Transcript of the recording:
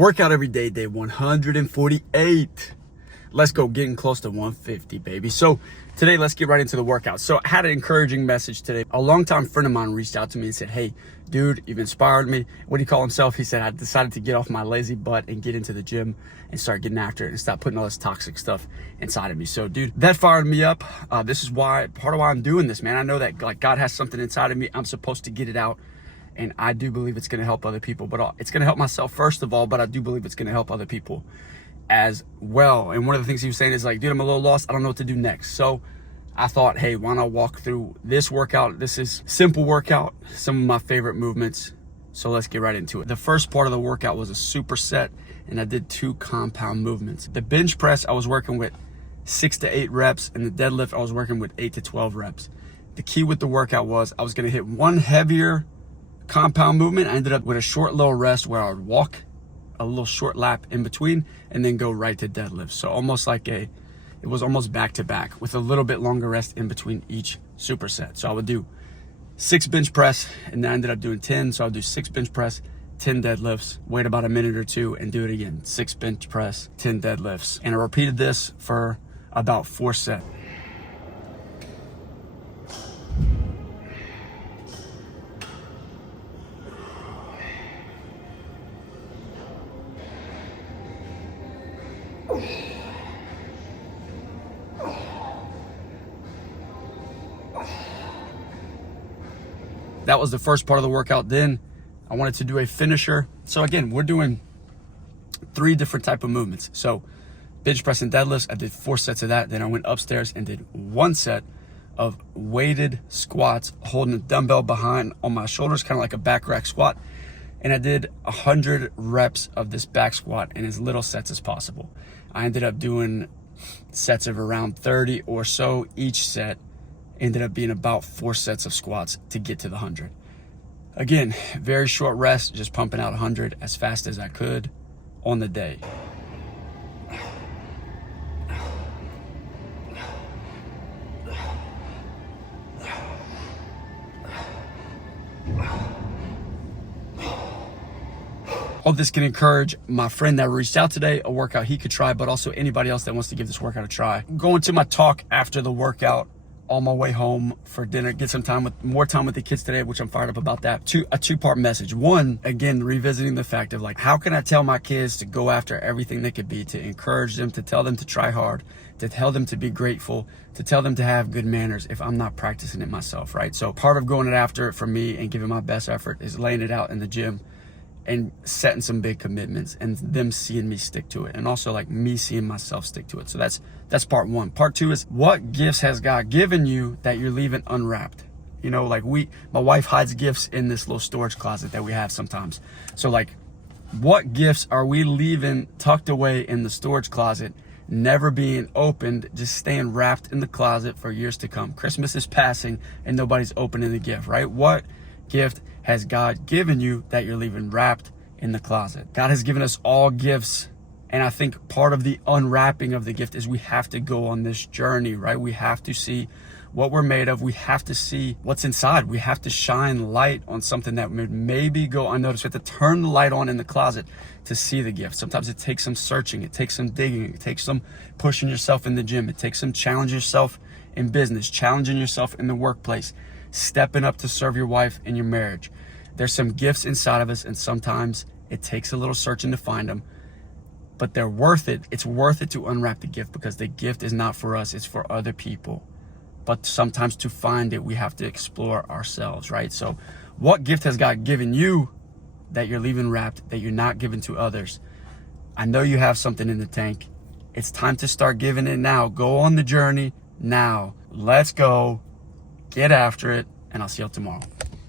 Workout every day, day 148. Let's go, getting close to 150, baby. So today, let's get right into the workout. So I had an encouraging message today. A longtime friend of mine reached out to me and said, hey, dude, you've inspired me. What do you call himself? He said, I decided to get off my lazy butt and get into the gym and start getting after it and stop putting all this toxic stuff inside of me. So dude, that fired me up. This is part of why I'm doing this, man. I know that like God has something inside of me. I'm supposed to get it out. And I do believe it's going to help other people, but it's going to help myself first of all, but I do believe it's going to help other people as well. And one of the things he was saying is like, dude, I'm a little lost. I don't know what to do next. So I thought, hey, why not walk through this workout? This is simple workout, some of my favorite movements. So let's get right into it. The first part of the workout was a superset, and I did 2 compound movements. The bench press, I was working with 6 to 8 reps, and the deadlift, I was working with 8 to 12 reps. The key with the workout was I was going to hit one heavier compound movement. I ended up with a short little rest where I would walk a little short lap in between and then go right to deadlift. So almost like it was almost back to back with a little bit longer rest in between each superset. So I would do 6 bench press, and then I ended up doing 10. So I'll do 6 bench press, 10 deadlifts, wait about a minute or 2 and do it again. 6 bench press, 10 deadlifts. And I repeated this for about 4 sets. That was the first part of the workout. Then I wanted to do a finisher. So again, we're doing 3 different type of movements. So bench press and deadlifts, I did 4 sets of that. Then I went upstairs and did 1 set of weighted squats, holding a dumbbell behind on my shoulders, kind of like a back rack squat. And I did 100 reps of this back squat in as little sets as possible. I ended up doing sets of around 30 or so each set. Ended up being about 4 sets of squats to get to the 100. Again, very short rest, just pumping out 100 as fast as I could on the day. Hope this can encourage my friend that reached out today, a workout he could try, but also anybody else that wants to give this workout a try. Going to my talk after the workout on my way home for dinner, get some time more time with the kids today, which I'm fired up about that. A 2-part message. 1, again, revisiting the fact of like, how can I tell my kids to go after everything they could be, to encourage them, to tell them to try hard, to tell them to be grateful, to tell them to have good manners if I'm not practicing it myself, right? So part of going after it for me and giving my best effort is laying it out in the gym and setting some big commitments and them seeing me stick to it, and also like me seeing myself stick to it. So that's part 1. Part 2 is, what gifts has God given you that you're leaving unwrapped? You know, like my wife hides gifts in this little storage closet that we have sometimes. So like, what gifts are we leaving tucked away in the storage closet, never being opened, just staying wrapped in the closet for years to come? Christmas is passing and nobody's opening the gift, right? What gift has God given you that you're leaving wrapped in the closet? God has given us all gifts. And I think part of the unwrapping of the gift is we have to go on this journey, right? We have to see what we're made of. We have to see what's inside. We have to shine light on something that would maybe go unnoticed. We have to turn the light on in the closet to see the gift. Sometimes it takes some searching. It takes some digging. It takes some pushing yourself in the gym. It takes some challenging yourself in business, challenging yourself in the workplace, stepping up to serve your wife in your marriage. There's some gifts inside of us, and sometimes it takes a little searching to find them, but they're worth it. It's worth it to unwrap the gift, because the gift is not for us, it's for other people. But sometimes to find it, we have to explore ourselves, right? So what gift has God given you that you're leaving wrapped, that you're not giving to others? I know you have something in the tank. It's time to start giving it now. Go on the journey now. Let's go. Get after it, and I'll see you tomorrow.